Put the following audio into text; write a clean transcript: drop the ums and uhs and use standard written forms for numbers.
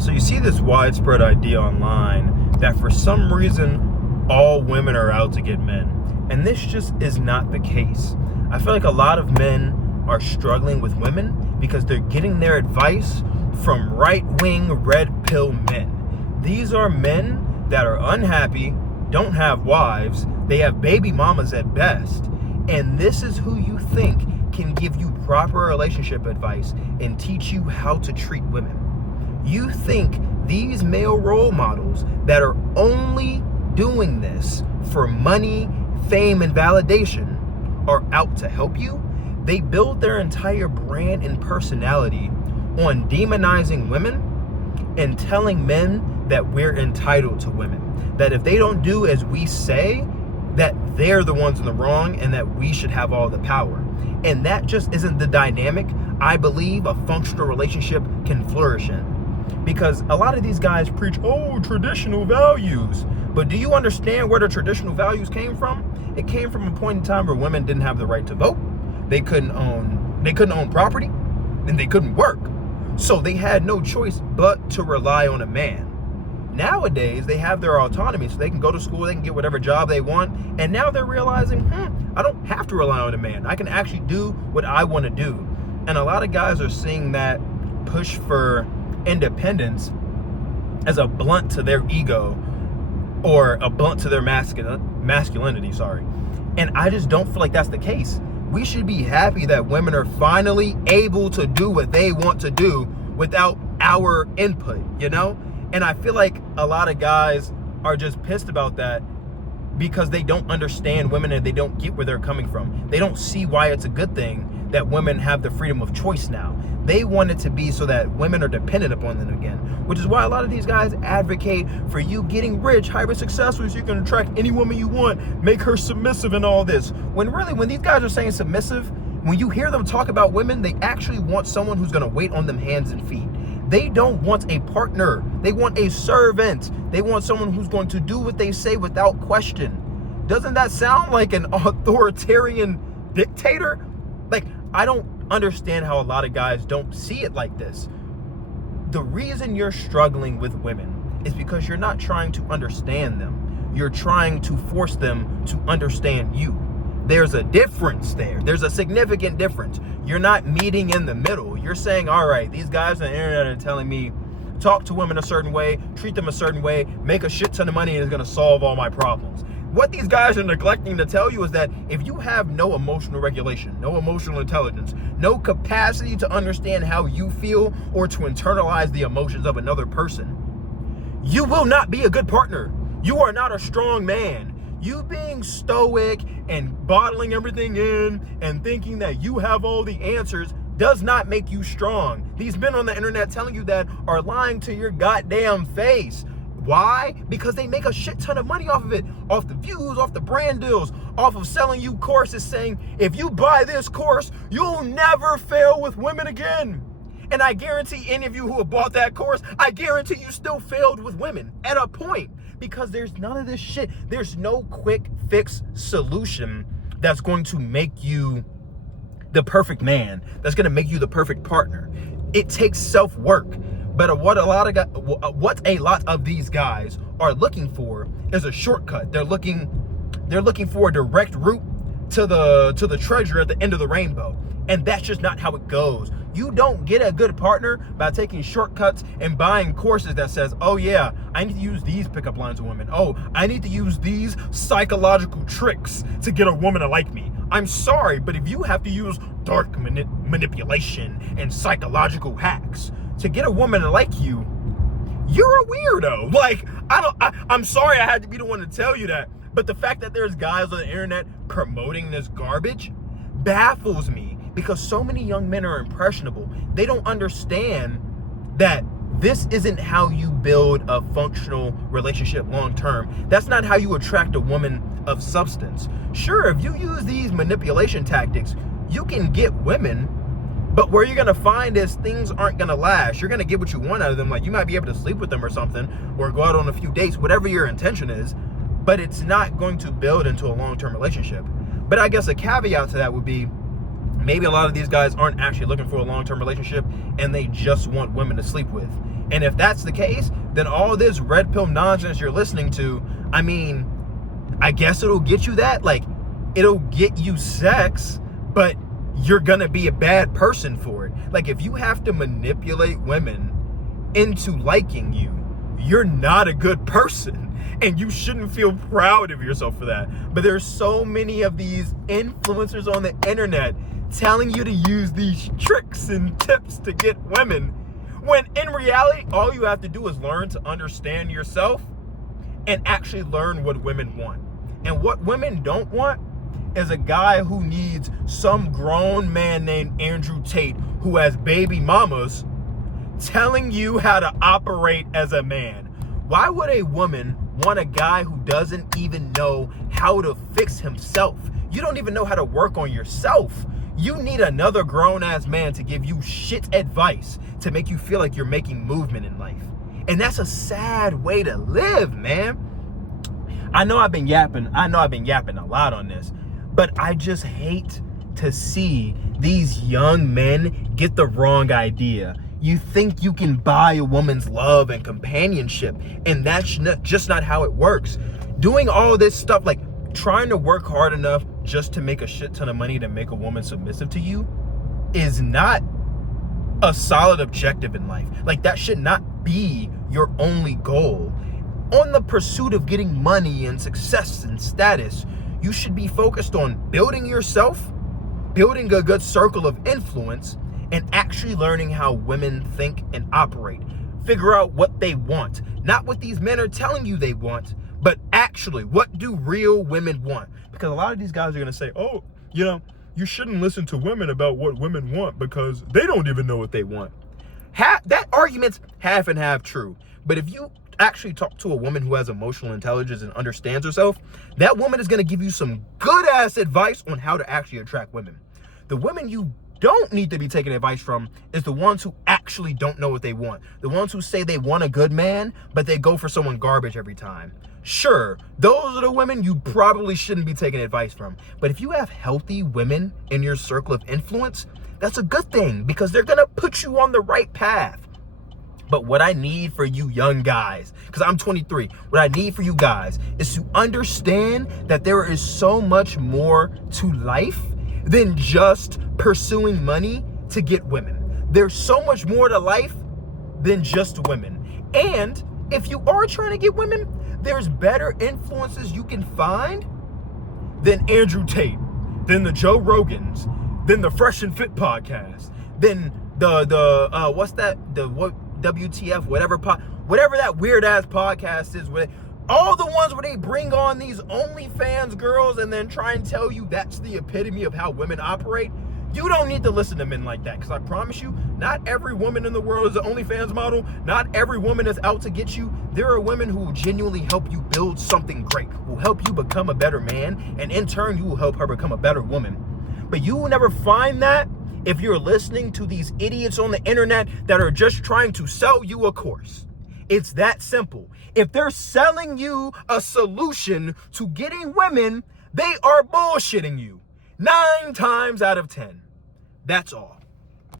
So you see this widespread idea online that for some reason all women are out to get men. And this just is not the case. I feel like a lot of men are struggling with women because they're getting their advice from right-wing red pill men. These are men that are unhappy, don't have wives, they have baby mamas at best. And this is who you think can give you proper relationship advice and teach you how to treat women. You think these male role models that are only doing this for money, fame, and validation are out to help you? They build their entire brand and personality on demonizing women and telling men that we're entitled to women. That if they don't do as we say, that they're the ones in the wrong and that we should have all the power. And that just isn't the dynamic I believe a functional relationship can flourish in. Because a lot of these guys preach, traditional values. But do you understand where the traditional values came from? It came from a point in time where women didn't have the right to vote. They couldn't own property, and they couldn't work. So they had no choice but to rely on a man. Nowadays, they have their autonomy, so they can go to school, they can get whatever job they want. And now they're realizing, I don't have to rely on a man. I can actually do what I want to do. And a lot of guys are seeing that push for independence as a blunt to their ego or a blunt to their masculinity. And I just don't feel like that's the case. We should be happy that women are finally able to do what they want to do without our input, And I feel like a lot of guys are just pissed about that because they don't understand women and they don't get where they're coming from. They don't see why it's a good thing that women have the freedom of choice now. They want it to be so that women are dependent upon them again, which is why a lot of these guys advocate for you getting rich, hyper successful, so you can attract any woman you want, make her submissive and all this. When really, when these guys are saying submissive, when you hear them talk about women, they actually want someone who's gonna wait on them hands and feet. They don't want a partner. They want a servant. They want someone who's going to do what they say without question. Doesn't that sound like an authoritarian dictator? Like, I don't understand how a lot of guys don't see it like this. The reason you're struggling with women is because you're not trying to understand them. You're trying to force them to understand you. There's a difference there. There's a significant difference. You're not meeting in the middle. You're saying, all right, these guys on the internet are telling me, talk to women a certain way, treat them a certain way, make a shit ton of money, and it's gonna solve all my problems. What these guys are neglecting to tell you is that if you have no emotional regulation, no emotional intelligence, no capacity to understand how you feel or to internalize the emotions of another person, you will not be a good partner. You are not a strong man. You being stoic and bottling everything in and thinking that you have all the answers does not make you strong. These men on the internet telling you that are lying to your goddamn face. Why? Because they make a shit ton of money off of it, off the views, off the brand deals, off of selling you courses saying, if you buy this course, you'll never fail with women again. And I guarantee any of you who have bought that course, I guarantee you still failed with women at a point, because there's none of this shit. There's no quick fix solution that's going to make you the perfect man, that's going to make you the perfect partner. It takes self-work. But what a lot of these guys are looking for is a shortcut. They're looking for a direct route to the treasure at the end of the rainbow. And that's just not how it goes. You don't get a good partner by taking shortcuts and buying courses that says, oh yeah, I need to use these pickup lines with women. Oh, I need to use these psychological tricks to get a woman to like me. I'm sorry, but if you have to use dark manipulation and psychological hacks to get a woman to like you, you're a weirdo. Like, I'm sorry I had to be the one to tell you that, but the fact that there's guys on the internet promoting this garbage baffles me, because so many young men are impressionable. They don't understand that this isn't how you build a functional relationship long term. That's not how you attract a woman of substance. Sure, if you use these manipulation tactics, you can get women, but where you're gonna find is things aren't gonna last. You're gonna get what you want out of them. Like, you might be able to sleep with them or something, or go out on a few dates, whatever your intention is, but it's not going to build into a long-term relationship. But I guess a caveat to that would be, Maybe a lot of these guys aren't actually looking for a long-term relationship and they just want women to sleep with. And if that's the case, then all this red pill nonsense you're listening to, I mean, I guess it'll get you that. Like, it'll get you sex, but you're gonna be a bad person for it. Like, if you have to manipulate women into liking you, you're not a good person. And you shouldn't feel proud of yourself for that. But there's so many of these influencers on the internet telling you to use these tricks and tips to get women, when in reality, all you have to do is learn to understand yourself and actually learn what women want. And what women don't want is a guy who needs some grown man named Andrew Tate who has baby mamas telling you how to operate as a man. Why would a woman want a guy who doesn't even know how to fix himself? You don't even know how to work on yourself. You need another grown-ass man to give you shit advice to make you feel like you're making movement in life. And that's a sad way to live, man. I know I've been yapping a lot on this, but I just hate to see these young men get the wrong idea. You think you can buy a woman's love and companionship, and that's just not how it works. Doing all this stuff, like trying to work hard enough just to make a shit ton of money to make a woman submissive to you, is not a solid objective in life. Like, that should not be your only goal. On the pursuit of getting money and success and status, you should be focused on building yourself, building a good circle of influence, and actually learning how women think and operate. Figure out what they want. Not what these men are telling you they want, but actually, what do real women want? Because a lot of these guys are going to say, oh, you know, you shouldn't listen to women about what women want because they don't even know what they want. That argument's half and half true. But if you actually talk to a woman who has emotional intelligence and understands herself, that woman is going to give you some good ass advice on how to actually attract women. The women you don't need to be taking advice from is the ones who actually don't know what they want. The ones who say they want a good man, but they go for someone garbage every time. Sure, those are the women you probably shouldn't be taking advice from. But if you have healthy women in your circle of influence, that's a good thing because they're gonna put you on the right path. But what I need for you young guys, because I'm 23, what I need for you guys is to understand that there is so much more to life than just pursuing money to get women. There's so much more to life than just women. And if you are trying to get women, there's better influences you can find than Andrew Tate, than the Joe Rogans, than the Fresh and Fit podcast, than the WTF, whatever that weird ass podcast is, where all the ones where they bring on these OnlyFans girls and then try and tell you that's the epitome of how women operate. You don't need to listen to men like that, because I promise you, not every woman in the world is an OnlyFans model. Not every woman is out to get you. There are women who will genuinely help you build something great, who help you become a better man, and in turn, you will help her become a better woman. But you will never find that if you're listening to these idiots on the internet that are just trying to sell you a course. It's that simple. If they're selling you a solution to getting women, they are bullshitting you 9 times out of 10. That's all.